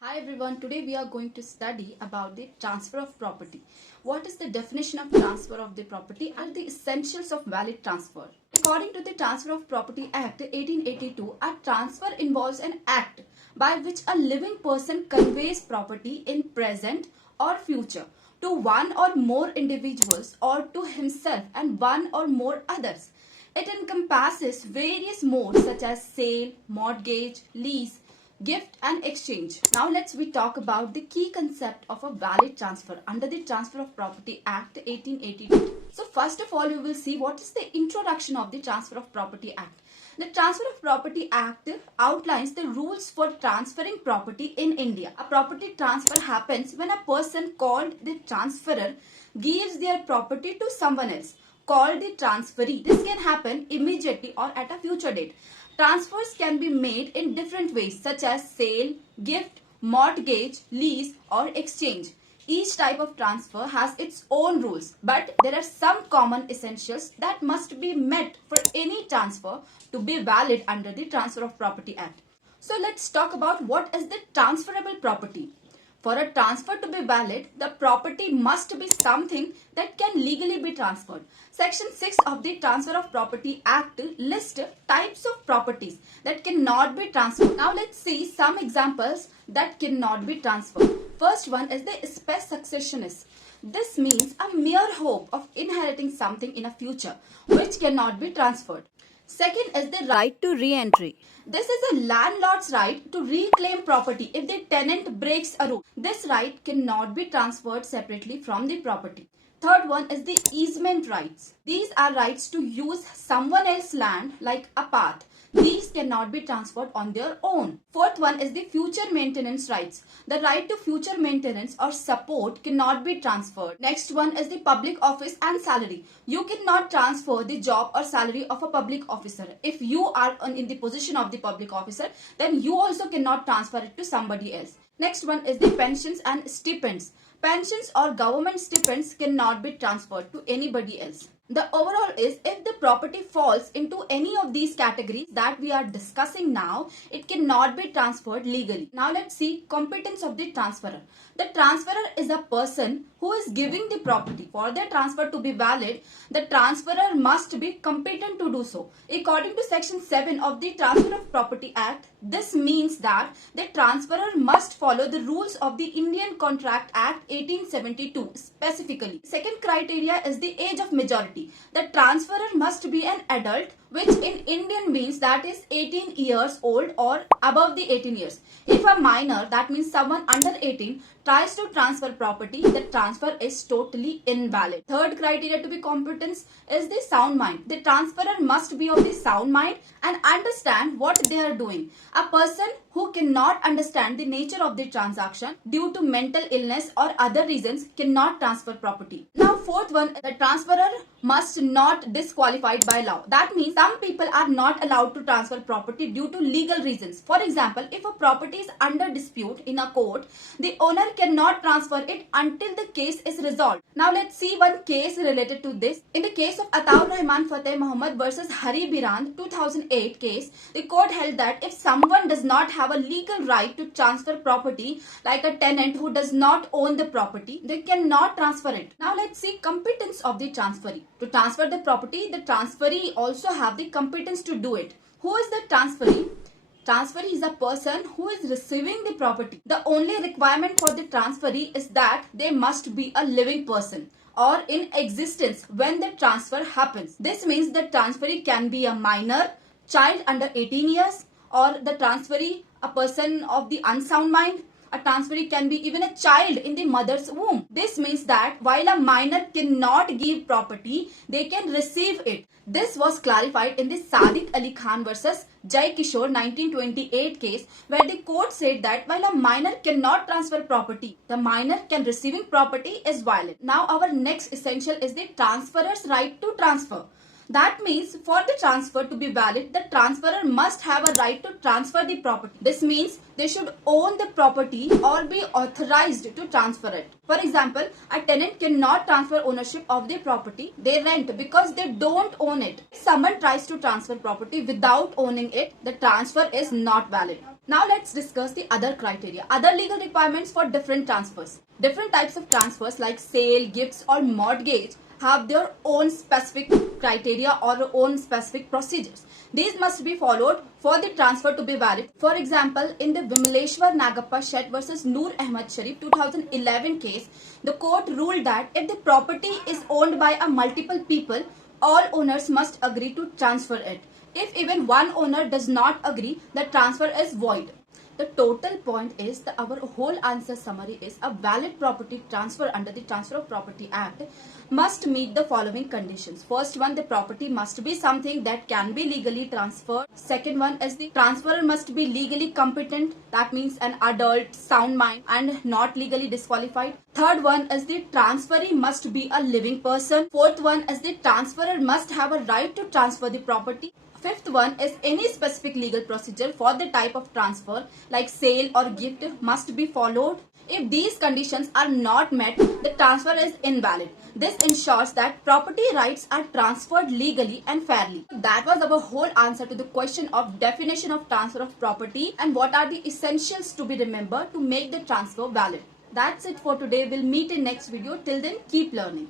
Hi everyone, today we are going to study about the transfer of property. What is the definition of transfer of the property and the essentials of valid transfer? According to the Transfer of Property Act 1882, a transfer involves an act by which a living person conveys property in present or future to one or more individuals or to himself and one or more others. It encompasses various modes such as sale, mortgage, lease, gift and exchange. Now we talk about the key concept of a valid transfer under the Transfer of Property Act 1882. So first of all, you will see what is the introduction of the Transfer of Property Act. The Transfer of Property Act outlines the rules for transferring property in India. A property transfer happens when a person called the transferor gives their property to someone else called the transferee. This can happen immediately or at a future date. Transfers can be made in different ways such as sale, gift, mortgage, lease or exchange. Each type of transfer has its own rules, but there are some common essentials that must be met for any transfer to be valid under the Transfer of Property Act. So let's talk about what is the transferable property. For a transfer to be valid, the property must be something that can legally be transferred. Section 6 of the Transfer of Property Act lists types of properties that cannot be transferred. Now let's see some examples that cannot be transferred. First one is the spes successionis. This means a mere hope of inheriting something in a future which cannot be transferred. Second is the right to re-entry. This is a landlord's right to reclaim property if the tenant breaks a rule. This right cannot be transferred separately from the property. Third one is the easement rights. These are rights to use someone else's land like a path. These cannot be transferred on their own. Fourth one is the future maintenance rights. The right to future maintenance or support cannot be transferred. Next one is the public office and salary. You cannot transfer the job or salary of a public officer. If you are in the position of the public officer, then you also cannot transfer it to somebody else. Next one is the pensions and stipends. Pensions or government stipends cannot be transferred to anybody else. The overall is if the property falls into any of these categories that we are discussing now, it cannot be transferred legally. Now let's see competence of the transferor. The transferor is a person who is giving the property. For the transfer to be valid, the transferor must be competent to do so. According to Section 7 of the Transfer of Property Act, this means that the transferor must follow the rules of the Indian Contract Act 1872 specifically. Second criteria is the age of majority. The transferor must be an adult, which in Indian means that is 18 years old or above the 18 years. If a minor, that means someone under 18, tries to transfer property, the transfer is totally invalid. Third criteria to be competence is the sound mind. The transferor must be of the sound mind and understand what they are doing. A person who cannot understand the nature of the transaction due to mental illness or other reasons cannot transfer property. Now fourth one, the transferor must not disqualified by law. That means some people are not allowed to transfer property due to legal reasons. For example, if a property is under dispute in a court, the owner cannot transfer it until the case is resolved. Now let's see one case related to this. In the case of Ataur Rahman Fateh Muhammad versus Hari Birand 2008 case, the court held that if someone does not have a legal right to transfer property, like a tenant who does not own the property, they cannot transfer it. Now let's see competence of the transferee. To transfer the property, the transferee also have the competence to do it. Who is the transferee? Transferee is a person who is receiving the property. The only requirement for the transferee is that they must be a living person or in existence when the transfer happens. This means the transferee can be a minor, child under 18 years, or the transferee a person of the unsound mind. A transferee can be even a child in the mother's womb. This means that while a minor cannot give property, they can receive it. This was clarified in the Sadiq Ali Khan versus Jai Kishore 1928 case, where the court said that while a minor cannot transfer property, the minor can receiving property is valid. Now our next essential is the transferor's right to transfer. That means for the transfer to be valid, the transferor must have a right to transfer the property. This means they should own the property or be authorized to transfer it. For example, a tenant cannot transfer ownership of their property. They rent because they don't own it. If someone tries to transfer property without owning it, the transfer is not valid. Now let's discuss the other criteria, other legal requirements for different transfers. Different types of transfers like sale, gifts or mortgage have their own specific criteria or own specific procedures. These must be followed for the transfer to be valid. For example, in the Vimaleshwar Nagappa Shet versus Noor Ahmad Sharif 2011 case, the court ruled that if the property is owned by a multiple people, all owners must agree to transfer it. If even one owner does not agree, the transfer is void. The total point is that our whole answer summary is a valid property transfer under the Transfer of Property Act must meet the following conditions. First one, the property must be something that can be legally transferred. Second one is the transferor must be legally competent. That means an adult, sound mind and not legally disqualified. Third one is the transferee must be a living person. Fourth one is the transferor must have a right to transfer the property. Fifth one is any specific legal procedure for the type of transfer like sale or gift must be followed. If these conditions are not met, the transfer is invalid. This ensures that property rights are transferred legally and fairly. That was our whole answer to the question of definition of transfer of property and what are the essentials to be remembered to make the transfer valid. That's it for today. We'll meet in next video. Till then, keep learning.